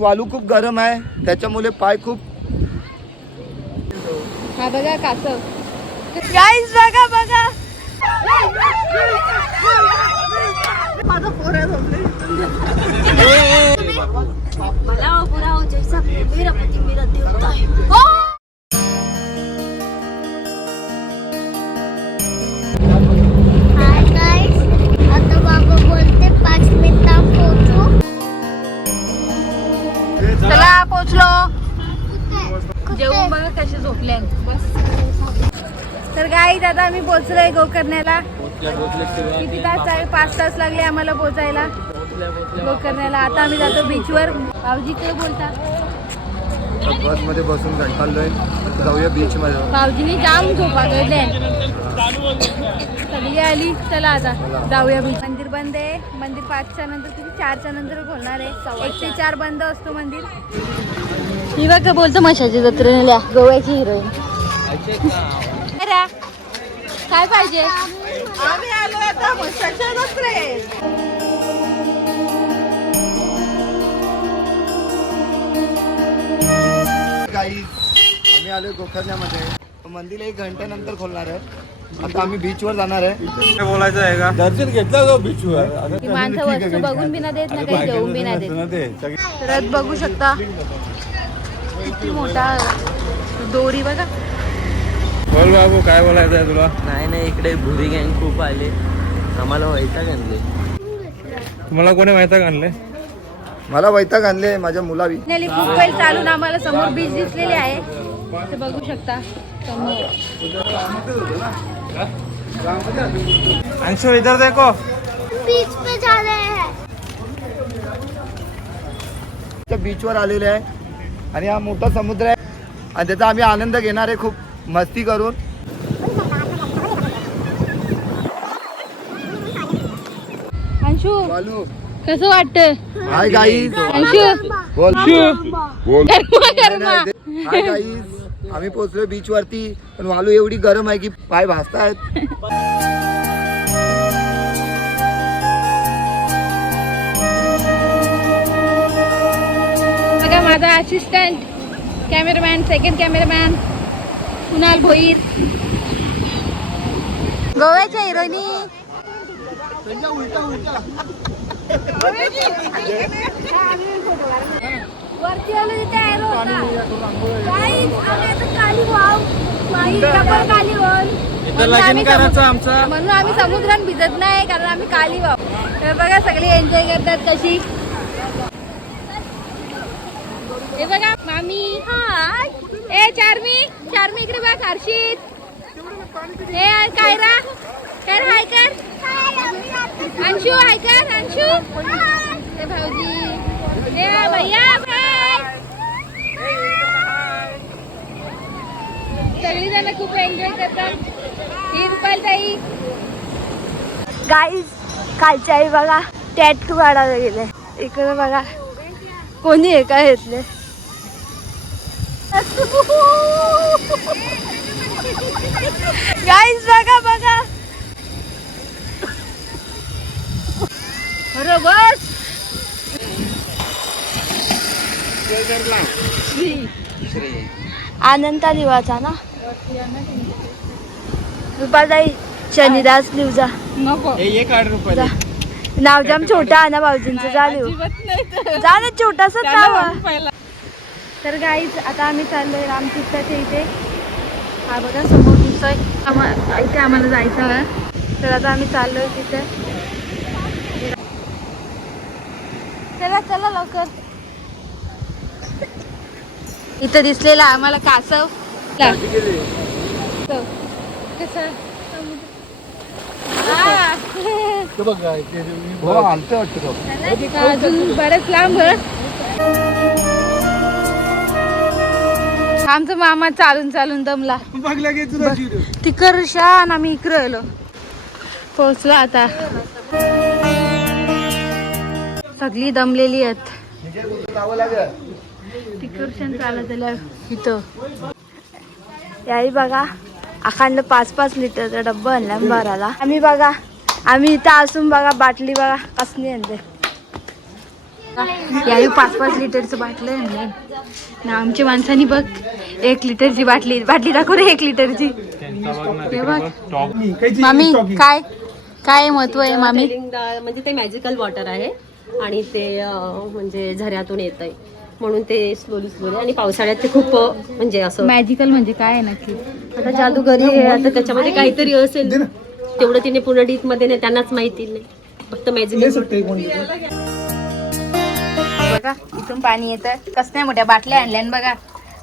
वालू खूप गरम आहे त्याच्यामुळे पाय खूप हा बघा कासव. गाईज बघा बघा. माझा पोर मला पुरा हो जैसा मेरा पति मेरा देवता है. हाय गाईस आता बाबा बोलते पाच मिनिटात चला पोचलो? जेवून बघा कसे झोपले तर गाई दादा आम्ही पोचलोय गोकर्ण्याला किती तास आहे? पाच तास लागले आम्हाला पोचायला गोकर्ण्याला आता आम्ही जातो बीचवर भाऊजीकडे बोलता बसमध्ये बसून कंटाळलोय. जाऊया बीच मध्ये. भाऊजीने जाम झोपा सगळी आली. चला आता. जाऊया बीच मंदिर बंद आहे. मंदिर पाचच्या नंतर किती? चारच्या नंतर खोलणार आहे. एक ते चार. बंद असतो मंदिर. ही बघा बोलतो मशाची जत्रेला गोव्याची हिरोईन काय पाहिजे? आम्ही आलो आता मशाच्या गाईज आम्ही आलोय गोकर्ण्यामध्ये मंदिर एक घंट्यानंतर खोलणार आहे. आता आम्ही बीच वर जाणार आहे. बोलायचं आहे का? दर्शन घेतलं जाऊ बीच वर ती माणसं वस्तू बघून बी ना देत ना काही जेवून बी ना देत. रथ बघू शकता. किती मोठा दोरी बघा. बोल बाबू काय बोलायचं आहे तुला? नाही नाही इकडे भुरी गँग खूप आले. आम्हाला वैताग आणले. तुम्हाला कोणी माहिती आणले? मला वैताग आणले माझ्या मुलावी. खूप वेळ चालून आम्हाला समोर बीच दिसलेले आहे. ते बघू शकता समोर. अंशु इधर देखो. बीच पे जा रहे हैं। बीच वर आलेले आहे. आणि हा मोठा समुद्र आहे. आणि त्याचा आम्ही आनंद घेणार आहे खूप मस्ती करून. अंशू चालू कसं वाटतं हाय गाईज अंशू. बोल. गरमा गरमा हाय गाईज आम्ही पोहोचलोय बीच वरती पण वालू एवढी गरम आहे की पाय भासतायत. बघा माझा assistant cameraman second cameraman Kunal Bhoir. गोव्याच्या हिरोईनी वरती आलो तिथे arrow होता. Guys, आम्ही आता खाली वाव. वाई, डबल खाली वाव. म्हणून आम्ही समु- म्हणून आम्ही समुद्रात भिजत नाही कारण आम्ही काली वाव तर बघा सगळे एन्जॉय करतात कशी. हे बघा मामी. हाय ए चारमी. चारमी इकडे बघ हर्षित. हे कायरा. कर हाय कर. अंशू हाय कर अंशू. हे भाऊजी. हे भैया बाय सगळी जण खूप एन्जॉय करतात. ही गाईज कालच्या आई बघा टॅटू काढायला गेले. इकडे बघा कोणी एका घेतले गाईज बघा बघा. अरे बस. आनंदा लिवाचा ना? रुपाताई शनिदास लिवजा जा. नाव जाम छोटा आहे ना भाऊजींचं. जा लिहू. जा ना छोटासा नाव. तर गाईज आता आम्ही चाललोय रामतीर्थाच्या इथे. हा बघा समोर दिसतोय. इथे आम्हाला जायचं आहे. तर आता आम्ही चाललोय तिथे. चला चला लवकर. इथं दिसलेला आम्हाला कासव. ला. तो. कसं? हा. अजून बरेच लांब. आमचा मामा चालून चालून दमला. तिकर शान आम्ही इकडे आलो पोहोचलो आता. सगळी दमलेली आहेत. तिकडशन चालत आलं इथं. याही बघा अखंड पाच पाच लिटरचा डब्बा आणला भराला आम्ही बघा आम्ही इथं असून बघा बाटली बघा कसली आणते. याही पाच पाच लिटरचं बाटलं आहे ना आमच्या माणसानी बघ एक लिटरची बाटली बाटली दाखव रे एक लिटरची. हे बघ. मामी काय काय महत्त्व आहे मामी? म्हणजे ते मॅजिकल वॉटर आहे आणि ते म्हणजे झऱ्यातून येत आहे म्हणून ते स्लोली स्लोली आणि पावसाळ्यात ते खूप म्हणजे असं मॅजिकल म्हणजे काय आहे नक्की? आता जादूगरी आहे आता त्याच्यामध्ये काहीतरी असेल. तेवढं तिने पूर्ण डीपमध्ये नाही त्यांनाच माहिती नाही. फक्त मॅजिकल बघा इथून पाणी येतं. कसल्या मोठ्या बाटल्या आणल्या न बघा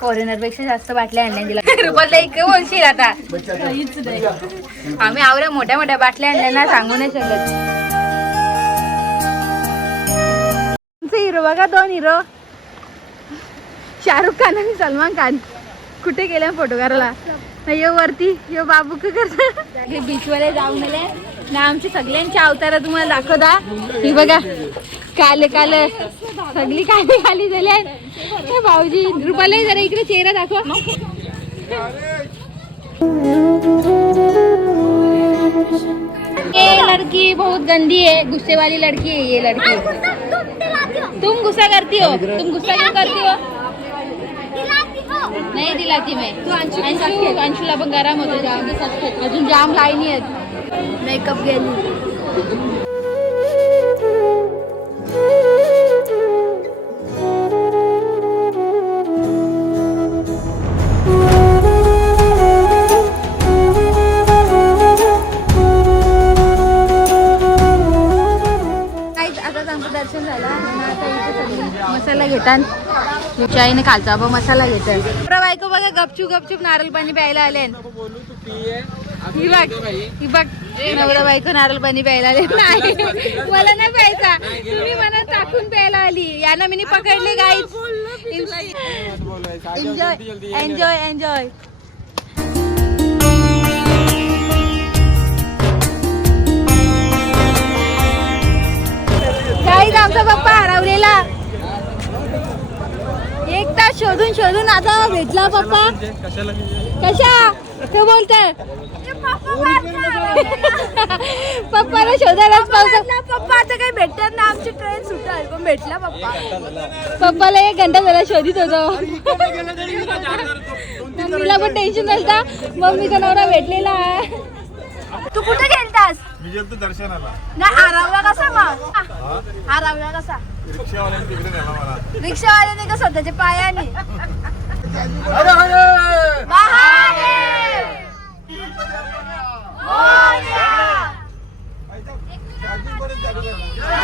फॉरेनरपेक्षा जास्त बाटल्या आणल्या तिला रुपयाला एक बोलशील आता. आम्ही आवड्या मोठ्या मोठ्या बाटल्या आणल्या ना सांगू नाही शकत. हिरो बघा दोन हिरो. शाहरुख खान आणि सलमान खान. कुठे गेले फोटो काढायला नाही यो वरती यो बाबू का करता? बीच वाले जाऊन आले ना आमचे सगळ्यांचे अवतार तुम्हाला दाखवता. ही बघा काले काले. सगळी काली खाली झाले भाऊजी रुपाला जरा इकडे चेहरा दाखवा. ये लड़की बहुत गंदी है गुस्से वाली लड़की है ये लड़की. तुम गुस्सा करती हो. तुम गुस्सा क्यों करती हो? नाही दिलाती मैं तू अंशू अंशूला पण गरम होतो जाम अजून जाम लाईनी आहेत. मेकअप गेली दर्शन झालं आता इथे मसाला घेतात. आईने खालचा बा मसाला घेतात. गपचूप गपचूप नारळ पाणी प्यायला आले. ही बघ ही बघ नवरा बायको नारळ पाणी प्यायला आले. नाही मला नाही प्यायचा. तुम्ही मला टाकून प्यायला आली. यांना मी पकडले गाईच एन्जॉय एन्जॉय एन्जॉय गाईज आमचा पप्पा हरवलेला. शोधून शोधून आता भेटला पप्पा. कशा? ते बोलताय. पप्पाला शोधायलाच पप्पा आता काही भेटतात ना आमची ट्रेन सुटेल पण भेटला पप्पा? पप्पाला एक घंटा झाला शोधित होतो. मम्मीला पण टेन्शन नसता मम्मीचा नवरा भेटलेला आहे. तू कुठे गेलतास? मी गेलतो दर्शनाला. नाही आरावला कसा मग? आरावला कसा? रिक्षावाल्याने तिकडे नेला मला. रिक्षावाल्याने का स्वतःच्या पायाने? अरे अरे महादेव! मोरया!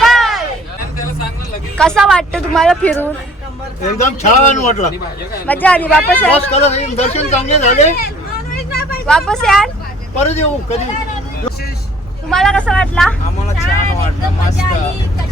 जय! कसा वाटतं तुम्हाला फिरून? एकदम छान वाटलं. मजा आली. वापस दर्शन चांगले झाले. वापस याल परत येऊ कधी? तुम्हाला कसं वाटला? आम्हाला छान वाटलं. मस्त.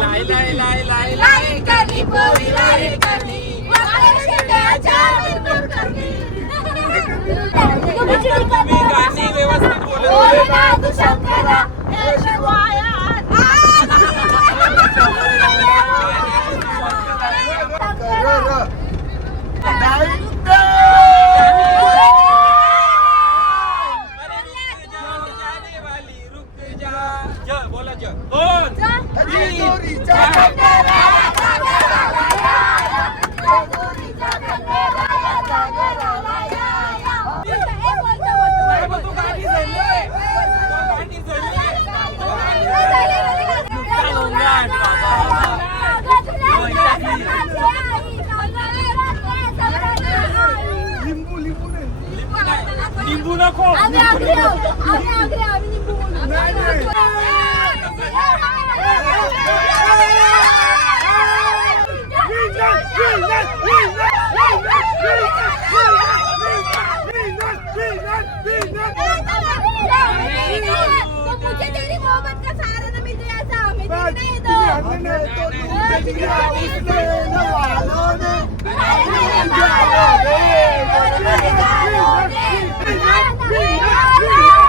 लाई लाई लाई लाई लाई करनी पोरी लाई करनी लिंबू नको मुझे तेरी मोहब्बत का सहारा न मिल जाए ऐसा हमें नहीं दो कोई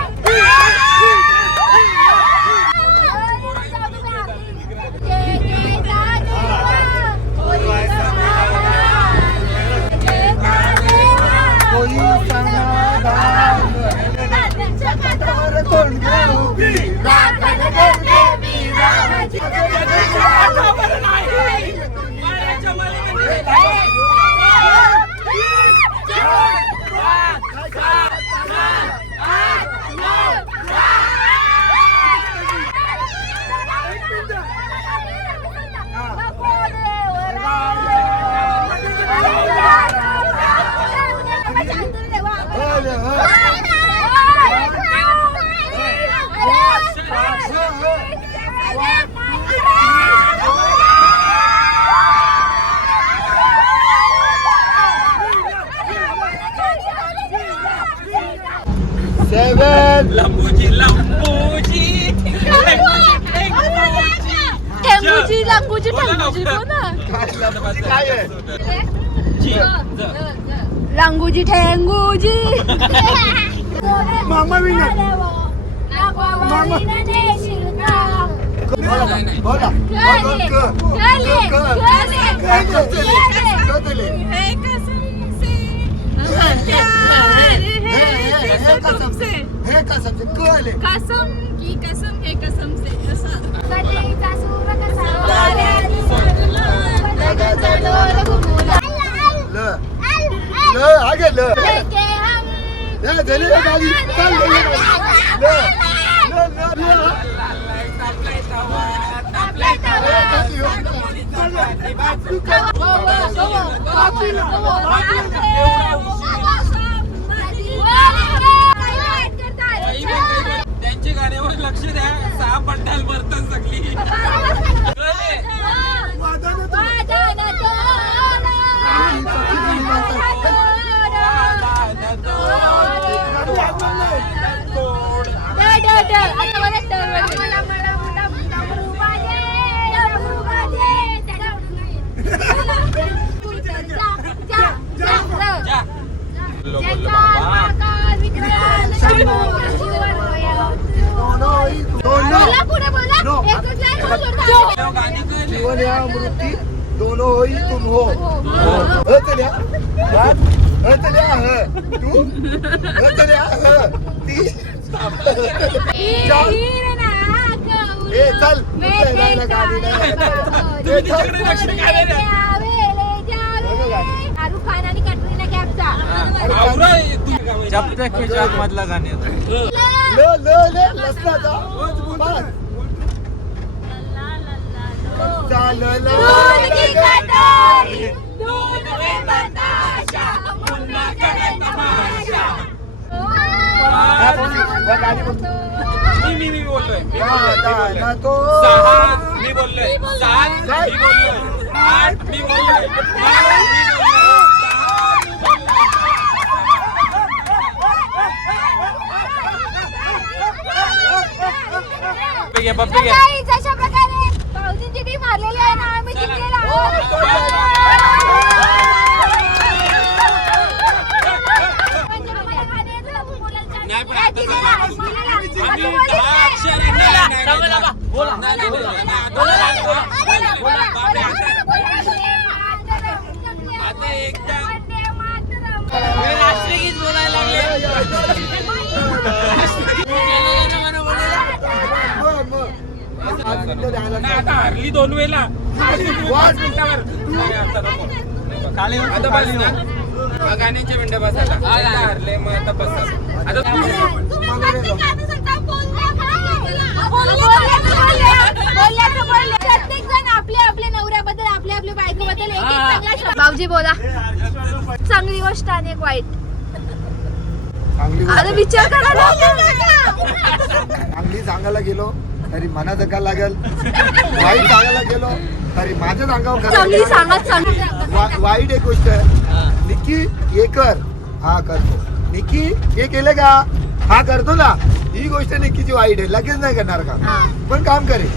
लांगूची टेंगूची बोल ना काय आहे लांगूजी ठेंगूजी मामा विना बोला बोला हे कसम से। कळले कसम की कसम हे कसम से ल ल आगे ल। हे झाली रे गाडी चाल ल ल ल ल त्यांची लक्ष द्या सहा पंडाल भरतात सगळी बोललो, बोललो, बाबा. दोनों पुढे बोला. नो. एक लाईन सोडता बोललो, गाणी कळले. जीवन या मृत्यू दोनों होई तुम हो. ह चल्या यात ह चल्या ह. तू? ह. चल्या ह ती चल ए चल. कुठल्या जायला गाडी नाही. ए, चल. तिकडे लक्ष नाही. द्या. शाहरुख खान आणि कटरीना कॅफचा. आवरा हे तू? जब तक के जब मधला गाणे ल ल ल लसणाचा पाच चाल मी मी बोललोय. सहा मी बोललोय. सात मी बोललोय. आठ मी बोललोय नऊ मी बोललोय दहा मी बोललोय पप्पी घे पप्पी घे सकाळी जशा प्रकारे भाऊजींची टीम हारलेली आहे ना आम्ही जिंकलेला आहोत. नाही पण आता झालं. आम्ही दहा अक्षर बोला बोला नाही, नाही, नाही, नाही, आता बोला, बापरे, आता- आता एकदा राष्ट्रगीत बोलायला द्यायला नाही आता हरली दोन वेळेला. पाच मिनिटावर. नाही, आता नको. आता बस ना. हा, गाण्याच्या मिनिटं बसायला. आता हरले मग आता बसा आता भाऊजी बोला. चांगली गोष्ट आणि एक वाईट. चांगली अरे गोष्ट. विचार करा ना. चांगली सांगायला गेलो. तरी मना धक्का लागेल. वाईट सांगायला गेलो तरी माझ्याच अंगावर वाईट एक गोष्ट आहे. निकी हे कर. हा करतो. निकी हे केलं का? हा करतो ना. ही गोष्ट निकीची वाईट आहे. लगेच नाही करणार का? पण काम करे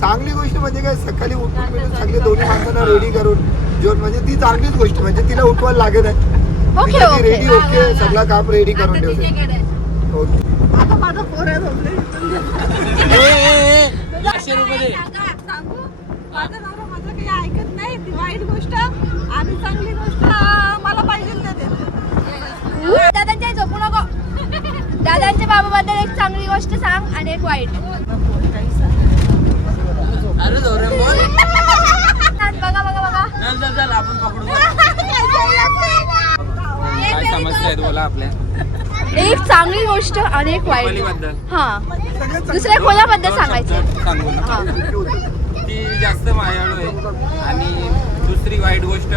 चांगली गोष्ट म्हणजे काय? सकाळी उठून मिळून सगळे दोन्ही माणसांना रेडी करून जेवण. म्हणजे ती चांगलीच गोष्ट म्हणजे तिला उठवायला लागत आहे ओके ओके रेडी ओके सगळं काम रेडी करून ठेवते. आता माझा पोर पाचशे रुपये दे. सांगू? माझा नवरा माझं काही ऐकत नाही. ती वाईट गोष्ट. आणि चांगली गोष्ट मला पाहिजे ना ते दादांच्या झोपू नको. दादांच्या बाबाबद्दल एक चांगली गोष्ट सांग आणि एक वाईट. अरे जोरे बोल. बघा बघा बघा. चल चल चल आपण पकडू. काय समस्या आहेत बोला आपल्या. एक चांगली गोष्ट आणि एक वाईट हा. दुसऱ्या कोणाबद्दल सांगायचं? हा. ती जास्त मायाळू आहे. आणि दुसरी वाईट गोष्ट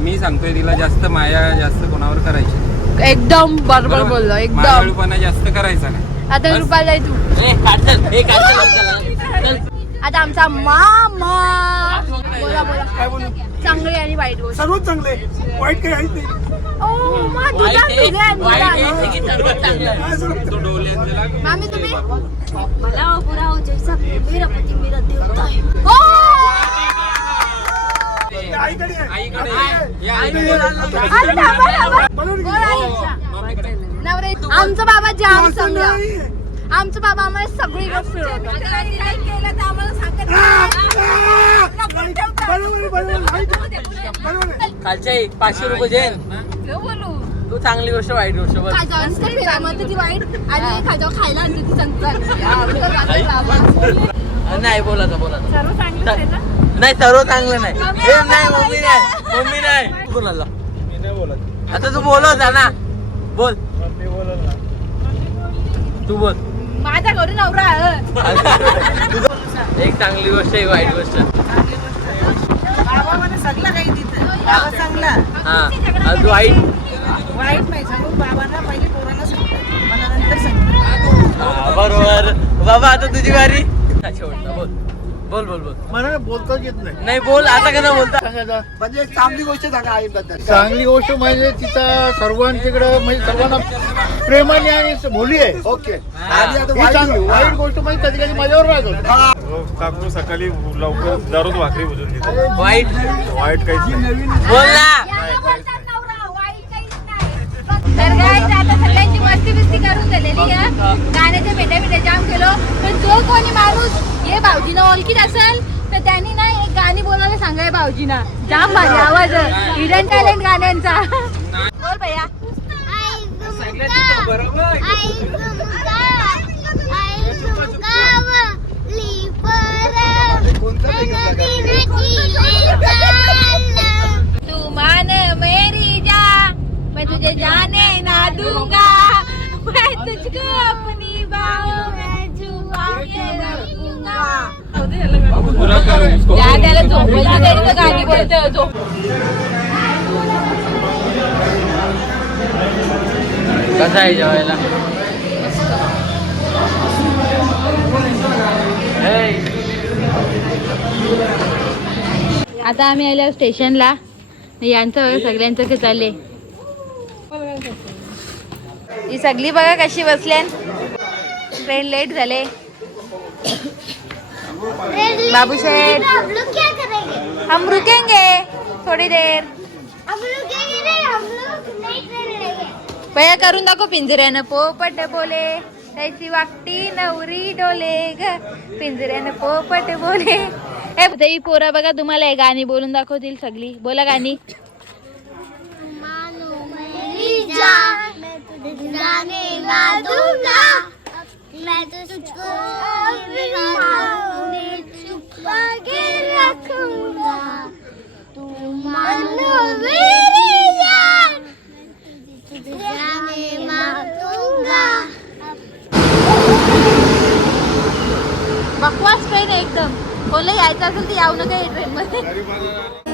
मी सांगतोय तिला जास्त माया जास्त कोणावर करायची एकदम बरोबर बरोबर? बोललो एकदम. मायाळूपणा जास्त करायचा नाही. आता बस. रुपाला जाय तू. ए काढचल ए काढचल चल आता आमचा मामा. बोला बोला. चांगली आणि वाईट गोष्ट. सर्वच चांगले. वाईट काही आहेच नाही हे मामी तुम्ही? आईकडे या. अरे आईकडे. थांबा, थांबा. बोला, आयुष्या. मम्मीकडे. नवरे आमचा बाबा जाम चांगला आमचा बाबा आम्हाला सगळीकडे फिरवतो केलं तर आम्हाला सांगत खालच्या आई, पाचशे रुपये तू चांगली गोष्ट वाईट गोष्ट बघ खाजावर नुसतं फिरायला म्हणते ती वाईट आणि खाजावर खायला आणते ती चांगली नाही बोलायचं बोलायचं नाही सर्व चांगलं नाही. हे नाही मम्मी नाही. मम्मी नाही. बोलायला आता तू बोलत जा ना. बोल तू बोल. माझ्या घरी नवरा आहे. एक चांगली गोष्ट एक वाईट गोष्ट. सगळं काही बाबा चांगला. हा वाईट वाईट नाही सांगू बाबांना पहिले पोरांना सांगतात. मला नंतर सांगतात. हा, बरोबर. बाबा आता तुझी वारी? बोल. बोल बोल बोल. मला बोलताच येत नाही. नाही बोल आता कसं बोलता? म्हणजे एक चांगली गोष्ट सांगा आईबद्दल. चांगली गोष्ट म्हणजे तिचा सर्वांच्याकडे म्हणजे सर्वांना प्रेमाने आणि बोली आहे. ओके. आणि आता ही वाईट चांगली वाईट गोष्ट म्हणजे कधी कधी माझ्यावर राहतो काकू सकाळी लवकर दररोज भाकरी बुजून घेते. वाईट? वाईट काहीच नाही. बोल ना. तर काय आता सगळ्यांची मस्ती बिस्ती करून झालेली आहे. गाण्याच्या भेट्या भेट्या जाम केलो. तर जो कोणी माणूस हे भाऊजीनं ओळखीत असेल तर त्यांनी ना एक गाणी बोलायला सांगाय भाऊजीना. जाम भारी आवाज हिडन टॅलेंट गाण्यांचा. बोल भैया. कोणतं वेगळं तू मान मेरी जा मैं तुझे जाने ना दूंगा मैं तुझको अपनी बाहों में छुपा के रखूंगा पुरा करो इसको. त्या त्याला झोपायची तरी तो गाणी बोलतोय झोप. कसं आहे जेवायला? Hey. आता आम्ही आलो स्टेशनला. यांचं सगळ्यांचं कसं चालले ही सगळी बघा कशी बसल्यान ट्रेन लेट झाले. बाबू शेठ. हम रुकेंगे थोड़ी देर. पया करून दाखव पिंजऱ्यानं. पोपट बोले. त्याची वाकटी नवरी डोले ग. पिंजऱ्यानं पोपट बोले. ए ही पोरा बघा तुम्हाला हे गाणी बोलून दाखवतील सगळी. बोला गाणी. मानो मेरी जान मैं तुझे जाने ना दूंगा मैं तुझको अपने छुपा के रखूंगा। तू मानो मेरी जान तुझे जाने मांगूंगा बकवास ट्रेन एकदम. कोणला यायचं असेल तर यावं नका ट्रेन मध्ये.